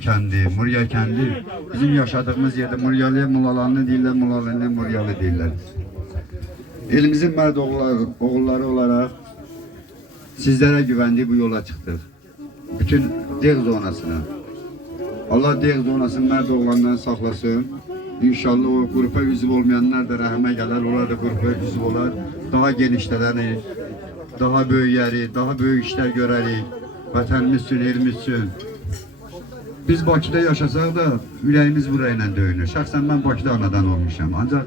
kendi, Murya kendi. Bizim yaşadığımız yerde Muryalı'ya Mulalanlı değiller, Mulalanlı'ya Muryalı değiller. Elimizin mərd oğulları olarak sizlere güvendiği bu yola çıktık. Bütün Dağ zonasına. Allah Dağ zonasının mərd oğlanlarını saklasın. İnşallah o grupa üzv olmayanlar da rəhmə gələr, onlar da grupa üzv olar. Daha genişlənərik, daha böyüyərik, daha böyük işler görərik. Vətənimiz üçün, elimiz üçün. Biz Bakıda yaşasaq da ürəyimiz burayla döyünür. Şəxsən mən Bakıda anadan olmuşam. Ancaq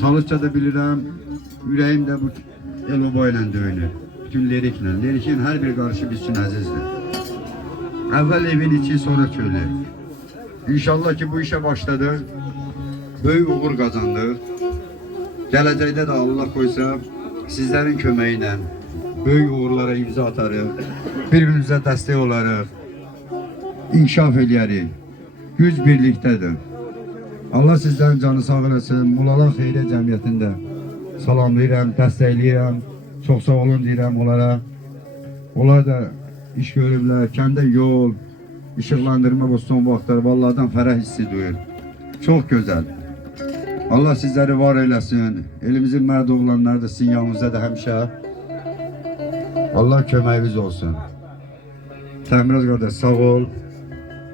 Talışça'da bilirəm, ürəyim də bu el-oba ilə döyünür. Bütün liriklə. Lirikin hər bir qarışı biz üçün əzizdir. Əvvəl evin içi, sonra köyü. İnşallah ki bu işe başladı. Böyük uğur kazandık. Gələcəkdə də Allah koysa sizlerin köməyi böyük uğurlara imza atarıq. Birbirimizə dəstək olarıq. İnkişaf eləyərik. Güc birlikdədir. Allah sizlerin canı sağ eləsin. Mulalan Xeyriyyə Cəmiyyətində salamlayıram, dəstəkləyirəm. Çox sağ olun deyirəm onlara. Onlar da iş görüblər. Kəndə yol, işıqlandırma bu son vaxtlar vallahidən fərəh hissi duyur. Çox gözəl. Allah sizləri var eləsin. Elimizin mərd oğlanları da sizin yanınızda da həmişə. Allah köməyiniz olsun. Təmiraz qardaş sağ ol.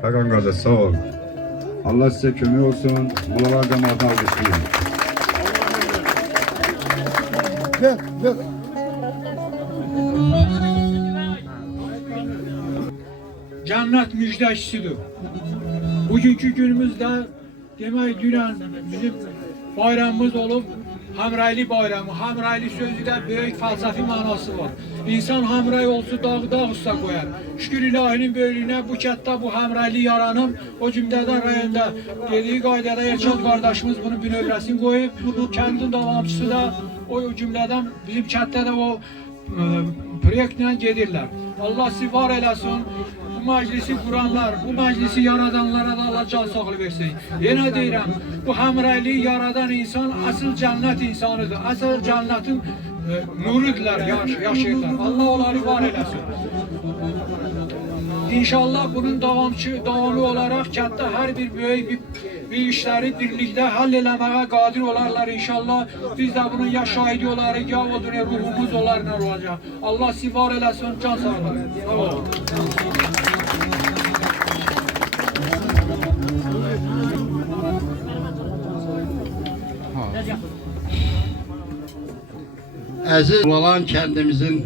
Hakan qardaş sağ ol. Allah size kömək olsun. Mulalar cəmaatını alqışlayın. Gel. Cennet müjdecisidir. Bugünkü günümüzde demek dünən bizim bayramımız olup Hamraylı bayramı. Hamraylı sözü de büyük felsefi manası var. İnsan hamray olsa dağ usta koyar. Şükür ilahinin böylüğüne bu kətdə bu hamraylı yaranım o cümlədən rayonda dediği qaydada Erçad kardeşimiz bunu bir növrəsini koyup kendin davamçısı da o cümlədən bizim kətdə de o proyektlə gedirlər. Allah sizi var eləsin. Bu meclisi kuranlar, bu meclisi yaradanlara da Allah can sağlığı versin. Yine deyirəm, bu hamraylığı yaradan insan asıl cennet insanıdır. Asıl cennetin nurudular, yaşayırlar. Allah onları var eləsin. İnşallah bunun davamı olarak kətdə hər bir böyük bir işleri birlikte halleləməyə qadir olarlar inşallah. Biz de bunun ya şahidi olarıq, ya o dünya ruhumuz onlarla olacaq. Allah sizi var eləsin, can sağlığı. Sağ olun. Əziz olan kəndimizin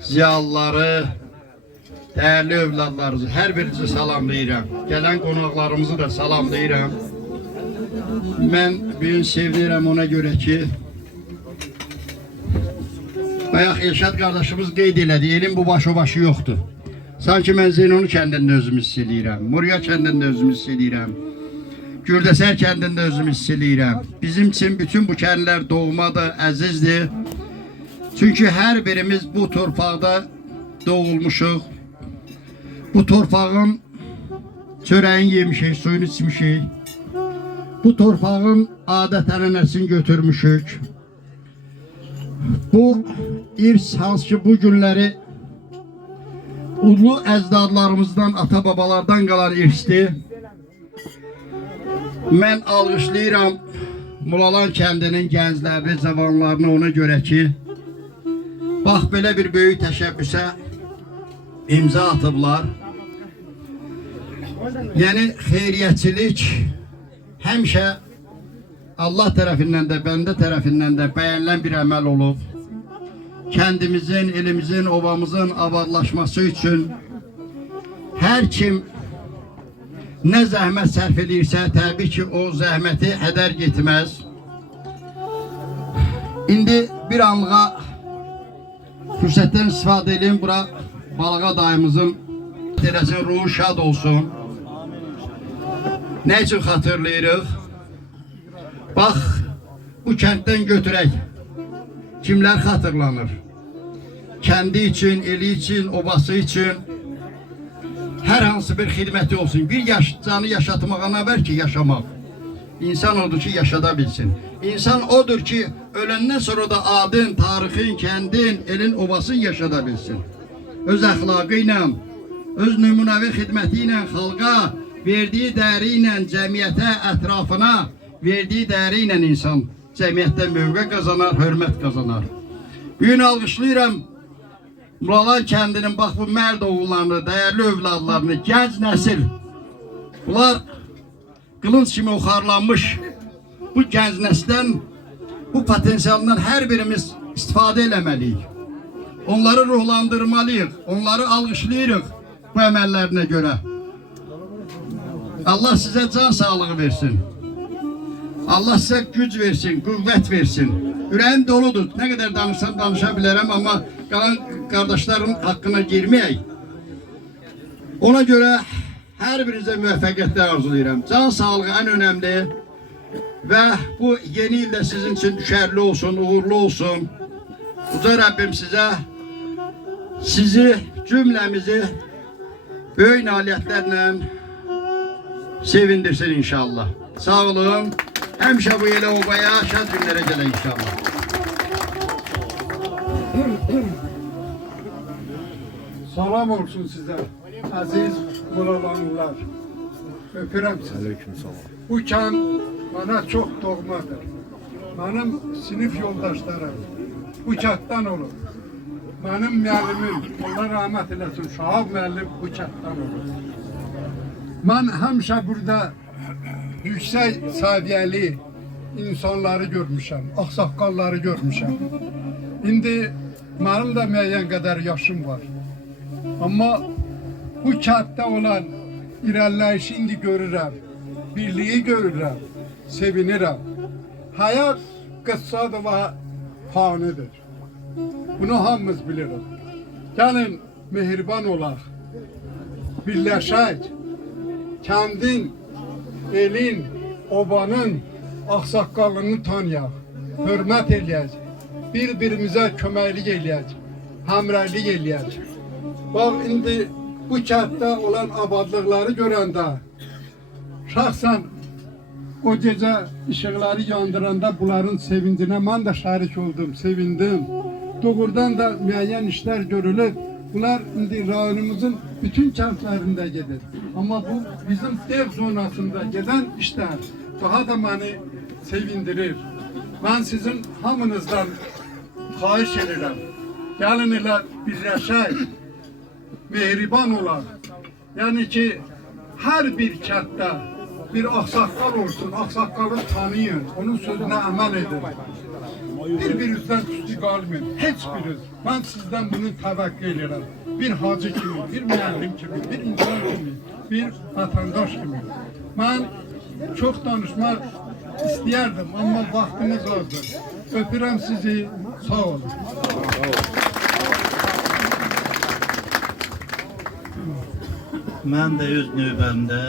ziyalıları, değerli övladlarınızı her birinizi salamlayıram. Gelen qonaqlarımızı da salamlayıram. Ben bugün sevinirəm ona göre ki bayaq Elşad kardeşimiz qeyd elədi, elin bu başı o başı yoxdur. Sanki mən Zeynonu kəndində özümü hiss edirəm, Murya kəndində özümü hiss edirəm, Gürdəsər kəndində özümü hiss edirəm. Bizim için bütün bu kəndlər doğmadır, əzizdir. Çünkü her birimiz bu torpaqda doğulmuşuq. Bu torpağın çörəyin yemişik, suyunu içmişik. Bu torpağın adət-ənənəsini götürmüşük. Bu irs hansı ki bu günləri ulu əzdadlarımızdan, ata-babalardan qalan irsdir. Mən alqışlayıram Mulalan kəndinin gənclərini, cavanlarını ona görə ki, bax belə bir böyük təşəbbüsə imza atıblar. Yəni xeyriyyətçilik həmişə Allah tərəfindən də, bəndə tərəfindən də bəyənilən bir əməl olub. Kəndimizin, elimizin, ovamızın abadlaşması üçün hər kim nə zəhmət sərf edirsə, təbii ki, o zəhməti hədər getməz. İndi bir anlığa fürsətdən istifadə edin, bura Balığa dayımızın eləsin, ruhu şad olsun. Ne için xatırlayırıq? Bax, bu kənddən götürək. Kimlər xatırlanır? Kendi için, eli için, obası için her hansı bir xidməti olsun. Bir canı yaşatmağa nə var ki yaşamaq? İnsan odur ki yaşada bilsin. İnsan odur ki ölenden sonra da adın, tarixin, kendin, elin, obasın yaşada bilsin. Öz əxlaqı ilə, öz nümunəvi xidməti ilə xalqa, verdiyi dəri ilə cəmiyyətə, ətrafına, verdiyi dəri ilə insan cəmiyyətdə mövqe qazanar, hörmət qazanar. Bu gün alqışlayıram Mulalan kəndinin bax bu mərd oğullarını, dəyərli övladlarını, gənc nəsil. Bunlar qılınc kimi oxarlanmış bu gənc nəsildən, bu potensialından hər birimiz istifadə eləməliyik. Onları ruhlandırmalıyıq, onları alqışlayırıq bu əməllərinə görə. Allah sizə can sağlığı versin. Allah sizə güc versin, qüvvət versin. Ürəyim doludur. Nə qədər danışsam danışa bilərəm, amma qalan qardaşlarım haqqına girməyək. Ona görə hər birinizə müvəffəqiyyətlər arzulayıram. Can sağlığı ən önəmli və bu yeni ildə sizin üçün düşərli olsun, uğurlu olsun. Uca Rəbbim sizə, sizi, cümləmizi böyük nailiyyətlərlə sevindirsin inşallah. Sağ olun. Həmişə bu elə obaya, şad günlərə gələk inşallah. Salam olsun sizə, əziz Mulalanlılar. Öpürəm sizi. Bu kənd bana çox doğmadır. Mənim sinif yoldaşlarım bu kənddən olur. Mənim müəllimim, Allah rəhmət eləsin, Şahab müəllim bu kənddən olur. Mən həmişə burada yüksək səviyyəli insanları görmüşəm, ağsaqqalları görmüşəm. İndi mənim də müəyyən qədər yaşım var. Amma bu kənddə olan irəliləyişi indi görürəm, birliyi görürəm, sevinirəm. Həyat qıssadır və fanidir. Bunu hamımız bilirik. Gəlin, mehriban olaq, birləşək, kəndin, elin, obanın, ağsaqqalını tanıyaq, hörmət eləyək, bir-birimizə köməklik eləyək, həmrəylik eləyək. Bax, indi bu kənddə olan abadlıqları görəndə, şəxsən o gecə işıqları yandıranda bunların sevincinə mən də şərik oldum, sevindim. Doğrudan da müəyyən işlər görülür. Bunlar indi rayonumuzun bütün kəndlərində gedir. Amma bu bizim dev zonasında gedən işlər daha da məni sevindirir. Mən sizin hamınızdan xahiş edirəm. Gəlin elə birləşək, mehriban olaq. Yəni ki, hər bir kənddə bir ağsaqqal olsun, ağsaqqalı tanıyın, onun sözünə əməl edin. Bir-birinizdən üstü qalmayın, heç biriniz. Mən sizdən bunu təvəqqə edirəm. Bir hacı kimi, bir müəllim kimi, bir insan kimi, bir vətəndaş kimi. Mən çox danışmaq istəyərdim, amma vaxtımız azdır. Öpürəm sizi, sağ olun. Mən də öz növbəmdə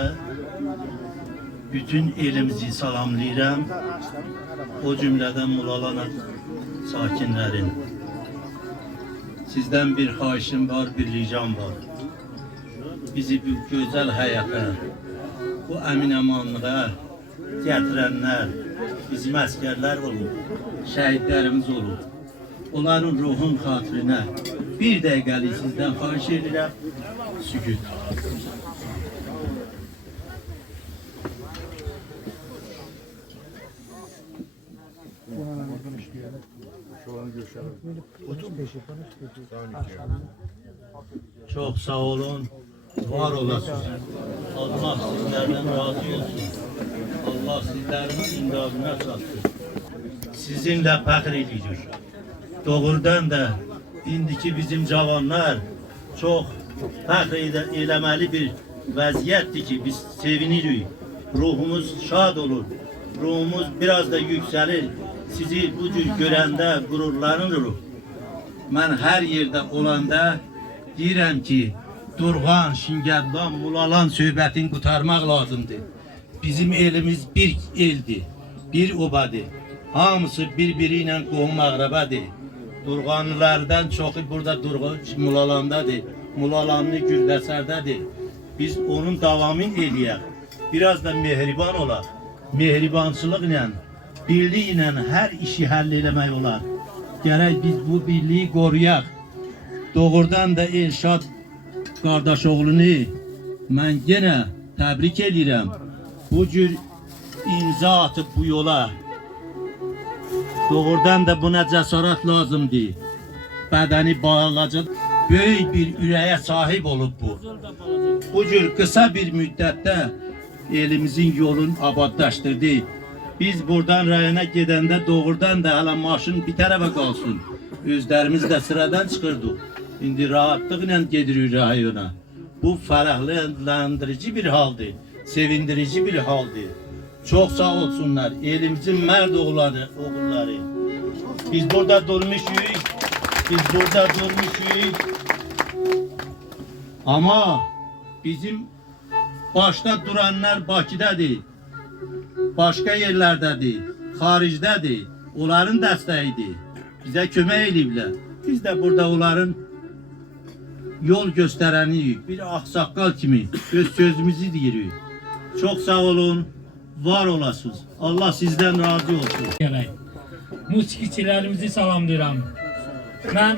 bütün elimizi salamlayıram. O cümlədən Mulalan sakinlərin. Sizdən bir xahişim var, bir ricam var. Bizi bu gözəl həyata, bu əmin-əmanlığa gətirənlər, bizim əskərlər olub, şəhidlərimiz olub. Onların ruhun xatirinə bir dəqiqəlik sizdən xahiş edirəm, sükut. Çok sağ olun, var olasınız. Allah sizlerden razı olsun. Allah sizlerin imdadına satsın. Sizinle fəxr edilir. Doğrudan da indiki bizim cavanlar çok fəxr eləməli bir vəziyyətdir ki, biz sevinirik. Ruhumuz şad olur. Ruhumuz biraz da yükselir. Sizi bu cür görəndə qürurlanırıq. Mən hər yerdə olanda deyirəm ki, Durğan, Şingədvan, Mulalan söhbətini qurtarmaq lazımdır. Bizim elimiz bir eldir, bir obadır. Hamısı bir-biri ilə qohum əqrəbədir. Durğanlılardan çoxu burada Mulalandadır. Mulalanlı Güldəsərdədir. Biz onun davamını eləyək. Biraz da mehriban olaq. Mehribançılıq ilə, birlik ilə hər işi həll eləmək olar. Gərək biz bu birliyi qoruyaq. Doğrudan da Elşad qardaş oğlunu mən yenə təbrik edirəm. Bu cür imza atıb bu yola. Doğrudan da buna cəsarət lazımdır. Bədəni bağlacaq, böyük bir ürəyə sahib olub bu. Bu cür qısa bir müddətdə elimizin yolunu abadlaşdırdı. Biz buradan rayona gedəndə doğrudan da hələ maşın bir tərəfə qalsın. Özlərimiz də sıradan çıxırdıq. İndi rahatlıqla gedirik rayona. Bu fərəhləndirici bir haldır, sevindirici bir haldır. Çox sağ olsunlar elimizin mərd oğulları. Biz burada durmuşuz, Ama bizim başta duranlar Bakıdadır, başka yerlerdedir, xaricdədir. Onların dəstəyidir. Bizə kömək ediblər. Biz də burada onların yol göstərəniyik. Bir ağsaqqal kimi öz sözümüzü deyirik. Çok sağ olun, var olasınız. Allah sizden razı olsun. Musiqiçilərimizi salamlayıram. Mən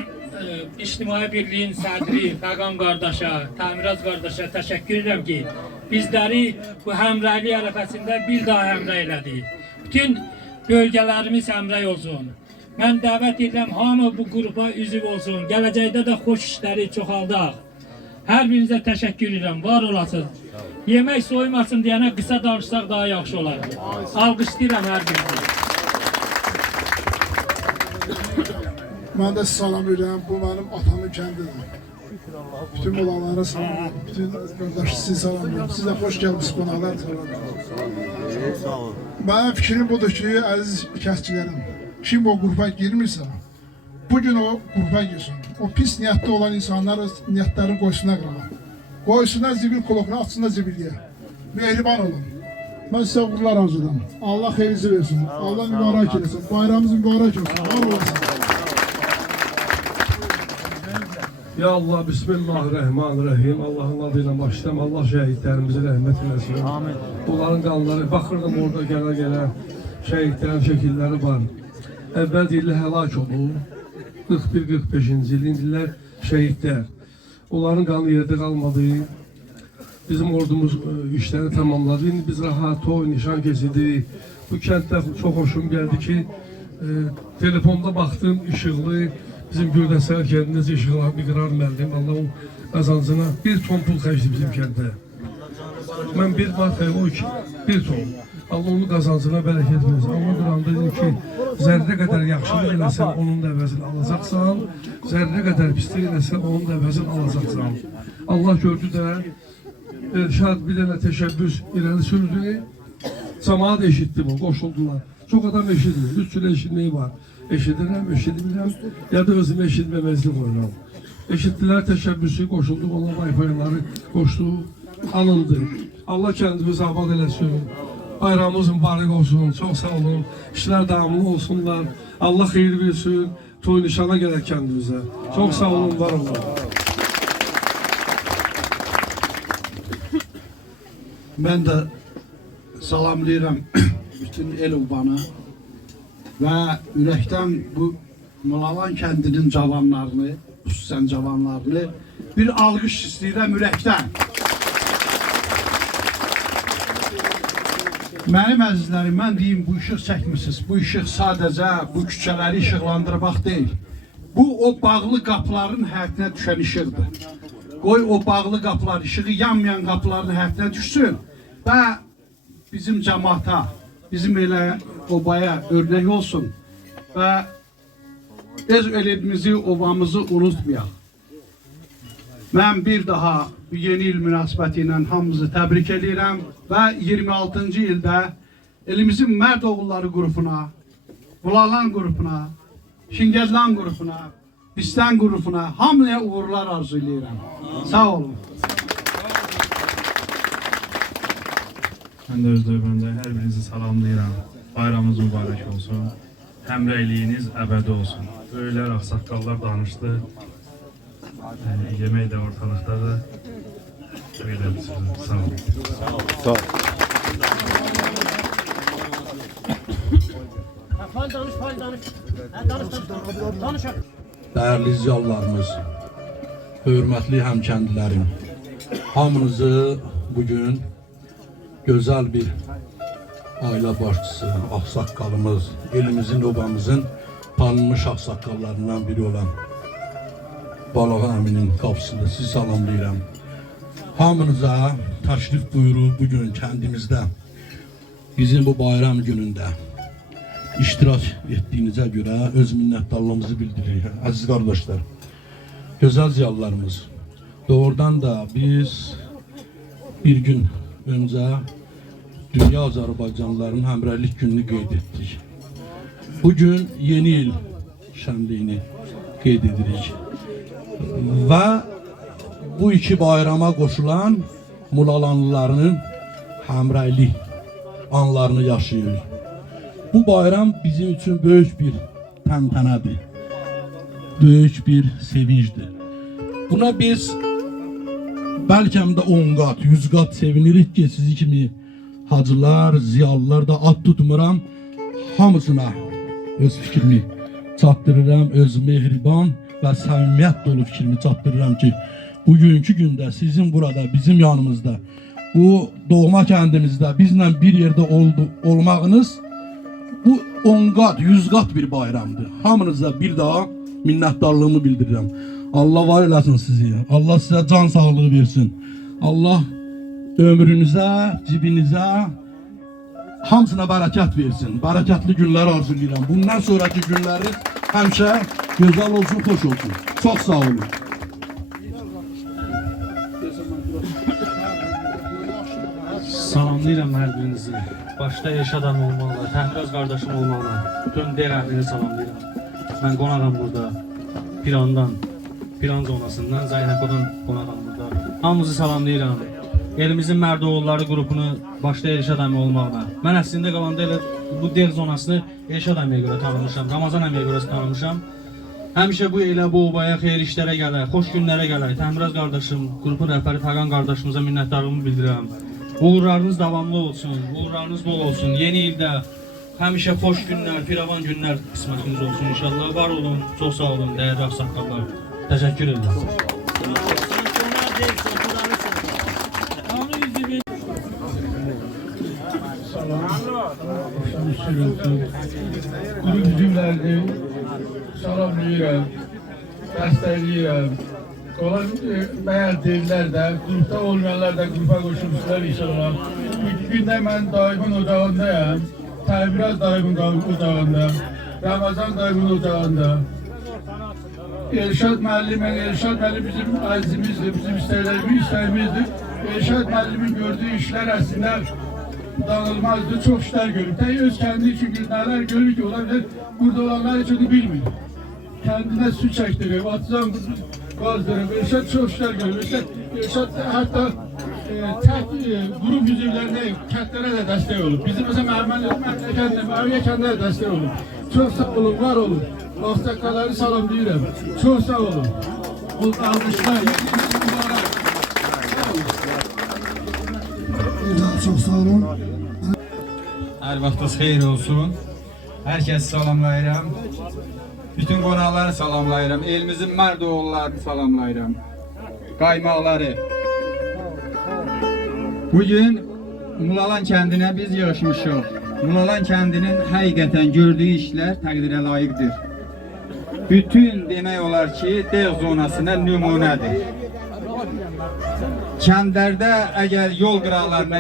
İctimai Birliyin sədri Fəqan qardaşa, Təmiraz qardaşa təşəkkür edirəm ki, bizləri bu həmrəylik ərəfəsində bir daha həmrəy elədi. Bütün bölgələrimiz həmrəy olsun. Mən dəvət edirəm, hamı bu qrupa üzv olsun. Gələcəkdə də xoş işləri çoxaldaq. Hər birinizə təşəkkür edirəm, var olasınız. Yemək soymasın deyənə qısa danışsaq daha yaxşı olar. Alqışlayıram hər birinizi. Mən də salam edirəm, bu mənim atamın kəndidir. Bütün olanlara salam edirəm, bütün qardaşı sizi salam edirəm. Siz də xoş gəlmişsiniz, qonaqlar salam edirəm. Mənim fikrim budur ki, əziz kəsçilərim, kim o qrupa girmirsə, bugün o qrupa girsin. O pis niyyətli olan insanlar niyyətlərini qoysunlar qırağa. Qoysunlar zibil kulakını, atsınlar zibiliyə. Mehriban olun. Mən sizə uğurlar arzulayıram. Allah xeyirinizi versin. Allah mübarək eləsin. Bayramımız mübarək olsun. Var olasın. Ya Allah, Bismillahirrahmanirrahim. Allah'ın adıyla başlayalım. Allah şehitlerimize rahmet eylesin. Amin. Onların kanları, bakırdım orada gelen şehitlerin şekilleri var. Evvel deyirlər həlak oldu. 41-45-ci il, indilər şehitler. Onların kanı yerde kalmadı. Bizim ordumuz işleri tamamladı. İndi biz rahat, toy, nişan kesildi. Bu kənddə çok hoşum geldi ki, telefonda baktım, ışıqlı. Bizim Gürdəsər kəndində işıqlar bir qərar müəllim. Allah o qazancına 1 ton pul xərcdi bizim kəndə. Mən bir var o iki, 1 ton. Allah onun qazancına bərəkət versin. Allah Quranda dedim ki, zərrə qədər yaxşılıq eləsən, onun da əvəzini alacaqsan. Zərrə qədər pislik eləsən, onun da əvəzini alacaqsan. Allah gördü də, Elşad bir dənə təşəbbüs irəli sürdü. Cəmaat eşitdi bu, qoşuldular. Çox adam eşitmir, 3 cür eşitməyi var. Eşidirəm, eşitmirəm, ya da özümü eşitməməzlik qoyuram. Eşitdilər təşəbbüsü, qoşulduq, Allah bayfayları qoşduq, alındı. Allah kəndimizi abad eləsin, bayramımız mübarək olsun, çox sağ olun, işlər davamlı olsunlar, Allah xeyir versin, toy nişana gələk kəndimizə. Çox sağ olun, var olun. Ben de salamlayıram bütün el obanı ve ürəkdən bu Molalan kəndinin cavanlarını, xüsusən cavanlarını bir alqış istəyirəm ürəkdən. Mənim əzizlərim, mən deyim, bu işıq çəkmişsiniz. Bu işıq sadəcə bu küçələri işıqlandırmaq deyil. Bu o bağlı qapıların həyətinə düşən işıqdır. Qoy o bağlı qapılar, işığı yanmayan qapıların həyətinə düşsün və bizim cəmaata, bizim elə obaya örnek olsun və öz elimizi, obamızı unutmayaq. Mən bir daha bu yeni il münasibəti ilə hamımızı təbrik edirəm və 26-cı ildə elimizin Mərd Oğulları qrupuna, Bulalan qrupuna, Şingədlan qrupuna, Bistan qrupuna hamıya uğurlar arzu edirəm. Sağ olun. Ben de öz növbəmdə hər birinizi salamlayıram. Bayramınız mübarək olsun. Həmrəyliyiniz əbədi olsun. Böyüklər, ağsaqqallar danışdı. Yemək də ortalıqdadır. Belə sağ olun. Sağ olun. Değerli izləyicilərimiz, hörmətli həmkəndlilərim, hamınızı bugün gözəl bir ailə başçısı, ağsaqqalımız, elimizin, obamızın tanınmış ağsaqqallarından biri olan Balağa əminin qapısında sizi salamlayıram. Hamınıza təşrif buyurub bugün kəndimizdə bizim bu bayram günündə iştirak etdiyinizə görə öz minnətdarlığımızı bildiririk. Əziz qardaşlar, gözəl ziyalılarımız, doğrudan da biz bir gün öncə Dünya Azərbaycanlıların Həmrəylik gününü qeyd etdik. Bugün yeni il şənliyini qeyd edirik. Və bu iki bayrama qoşulan Mulalanlıların həmrəylik anlarını yaşayırıq. Bu bayram bizim üçün böyük bir təntənədir, böyük bir sevincdir. Buna biz bəlkə də 10 qat, 100 qat sevinirik ki, sizi kimi hacılar, ziyalılar da ad tutmuram, hamısına öz fikrimi çatdırıram, öz mehriban və səmimiyyət dolu fikrimi çatdırıram ki, bugünkü gündə sizin burada, bizim yanımızda, bu doğma kəndimizdə bizlə bir yerdə olmağınız bu 10 qat, 100 qat bir bayramdır. Hamınıza bir daha minnətdarlığımı bildirirəm. Allah var eləsin sizi, Allah sizə can sağlığı versin. Allah ömrünüzə, cibinizə, hamısına bərəkət versin. Bərəkətli günlər arzulayıram. Bundan sonraki günləriniz həmişə gözəl olsun, xoş olsun. Çox sağ olun. Salamlayıram hər birinizi. Başda Elşad əmi olmaqla, Təhmiraz qardaşım olmaqla, bütün dev əhlini salamlayıram. Mən qonağam burada, Piran zonasından, Zaynəkodan qonağam burada. Hamınızı salamlayıram. Elimizin Mərdoğulları qrupunu başda Elşad əmi olmaqla. Mən əslində qalanda elə bu dev zonasını Elşad əmiyə görə tanımışam, Ramazan əmiyə görə tanımışam. Həmişə bu elə bu obaya xeyir işlərə gələr, xoş günlərə gələr. Təhmiraz qardaşım, qrupun rəhbəri Tağan qardaşımıza minnətdarlığımı bildirirəm. Uğurlarınız davamlı olsun, uğurlarınız bol olsun. Yeni ildə həmişə xoş günlər, firavan günlər qismətiniz olsun inşallah. Var olun, çox sağ olun, dəyərli ağsaqqallar. Təşəkkür edirəm. Qrup üzümlərini salamlayıram, dəstəkləyirəm. Olan bəyər deyirlər də, qrupda olmayanlar da qrupa qoşulmuşlar inşallah. İlk gündə mən daimin ocağındayım, Təhmiraz daimin ocağında, Ramazan daimin ocağında. Elşad müəllim bizim azimizdir, bizim istəyimizdir. Elşad müəllimin gördüğü işlər əslində danılmazdı, çox işlər görüb. Tək öz kəndi üçün nələr görür ki, olabilir, burada olanlar heç onu bilmir. Kendine su çəkdirib, atıcan qazdırıb, Elşad çox işlər görüb. Elşad hətta tək qrup üzvlərinə, kəndlərə də dəstək olub. Bizim məsələn, Məmməliyə kəndlərə dəstək olub. Çox sağ olun, var olun. Ağsaqqalları salamlayıram. Çox sağ olun. Almışlar. Çox sağ olun. Hər vaxtınız xeyir olsun. Hər kəsi salamlayıram. Bütün qonaqları salamlayıram. Elimizin Mərdoğullarını salamlayıram. Qaymaqları. Bugün Mulalan kəndinə biz yığışmışıq. Mulalan kəndinin həqiqətən gördüyü işlər təqdirə layiqdir. Bütün demək olar ki, dev zonasına nümunədir. Kəndlərdə əgər yol qıraqlarına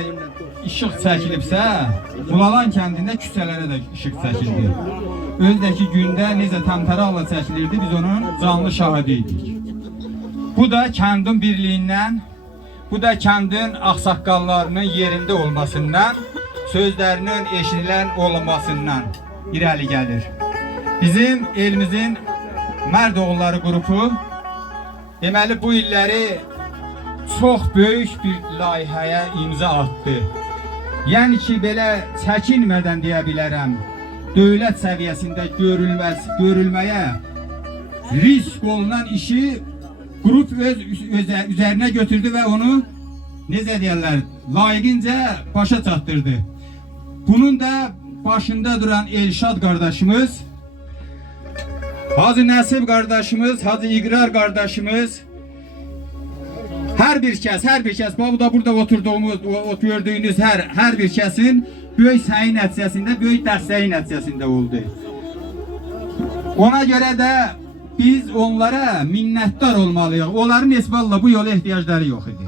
işıq çəkilibsə, Mulalan kəndində küçələrə də işıq çəkildi. Öndəki gündə necə təmtəraqla çəkilirdi, biz onun canlı şahidi idik. Bu da kəndin birliyindən, bu da kəndin ağsaqqallarının yerində olmasından, sözlərinin eşidilən olmasından irəli gəlir. Bizim elimizin Mərdoğulları qrupu deməli bu illəri çox böyük bir layihəyə imza atdı. Yəni ki, belə çəkinmədən deyə bilərəm, dövlət səviyyəsində görülməyə risk olunan işi qrup öz üzərinə götürdü və onu necə deyərlər, layiqincə başa çatdırdı. Bunun da başında duran Elşad qardaşımız, Hacı Nəsib qardaşımız, Hacı İqrar qardaşımız Her bir kəs, bu da burada oturduğumuz, gördüyünüz hər bir kəsin böyük səyi nəticəsində, böyük dəstəyi nəticəsində oldu. Ona görə də biz onlara minnətdar olmalıyıq. Onların esballa bu yola ehtiyacları yox idi.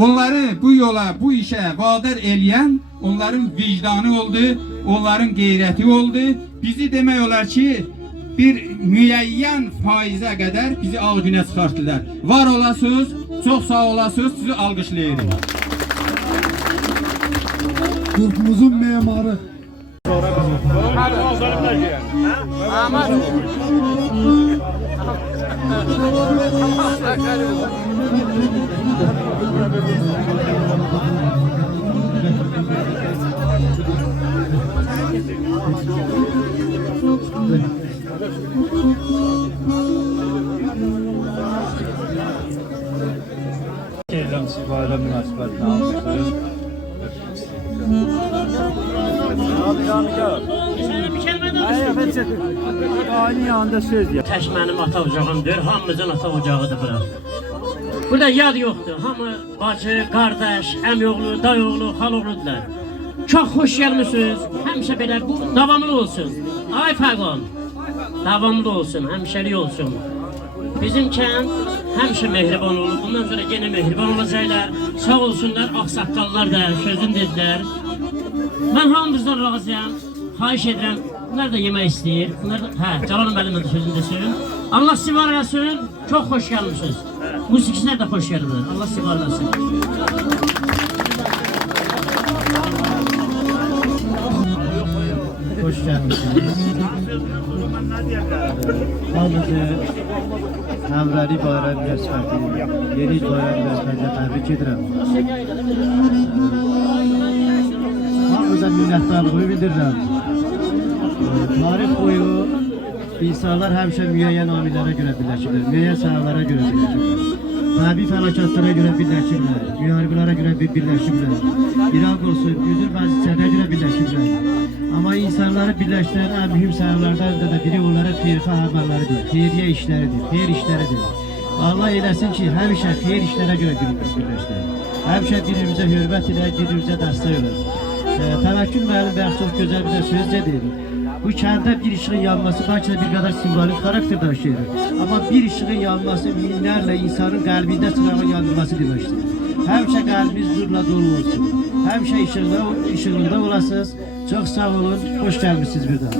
Onları bu yola, bu işə vadar eləyən onların vicdanı oldu, onların qeyrəti oldu. Bizi demək olar ki, bir müəyyən faizə qədər bizi ağ günə çıxartdılar. Var olasınız, çox sağ olasınız, sizi alqışlayırıq. Qrupumuzun memarı. Eylem sizi bayram münasibətlə almışsınız. Aynı yanda söz ya. Tək mənim ata ocağımdır, hamımızın ata ocağıdır bura. Burada yad yoxdur, hamı bacı, qardaş, əmioğlu, dayıoğlu, xaloğludular. Çox xoş gəlmişsiniz, həmişə belə bu davamlı olsun. Ay Fəqon, davamlı olsun, həmişəlik olsun. Bizim kənd həmişə mehriban olur, bundan sonra yenə mehriban olacaqlar. Sağ olsunlar, ağsaqqallar da sözün dedilər. Mən hamımızdan razıyam, xahiş edirəm. Bunlar da yemək istəyir. Bunlar da, Canan müəllim də sözünü desin. Allah sizi var eləsin, çox xoş gəlmişsiniz. Musiqiçilər də xoş gəlmişsiniz. Allah sizi var eləsin. Hoş gəlmişsiniz. Hamınızı Həmrəli bayram münasibəti, yeni il bayram münasibətilə təbrik edirəm. Hamınıza minnətdarlığımı bildirirəm. Tarix boyu insanlar həmişə müəyyən amillərə görə birləşirlər, müəyyən səbəblərə görə birləşirlər. Təbii fəlakətlərə görə birləşirlər, müharibələrə görə birləşirlər. İraq olsun, gücür vəziyyətlərə görə birləşirlər. Amma insanları birləşdirən ən mühüm səbəblərdən də biri onların xeyirxah əməlləridir, xeyriyyə işləridir, xeyir işləridir. Allah eləsin ki, həmişə xeyir işlərə görə birləşdirək. Həmişə bir-birimizə hörmət edək, bir-birimizə dəstək olaq. Təvəkkül müəllim bəxş çox gözəl bir söz dedi. Bu kəndə bir işığın yanması bəlkə də bir qədər simvolik xarakter daşıyır. Amma bir işığın yanması minlərlə insanın qəlbində çırağın yandırması deməkdir. Həmişə qəlbiniz nurla dolu olsun. Həmişə işıqda olasınız. Çox sağ olun, xoş gəlmişsiniz bir daha.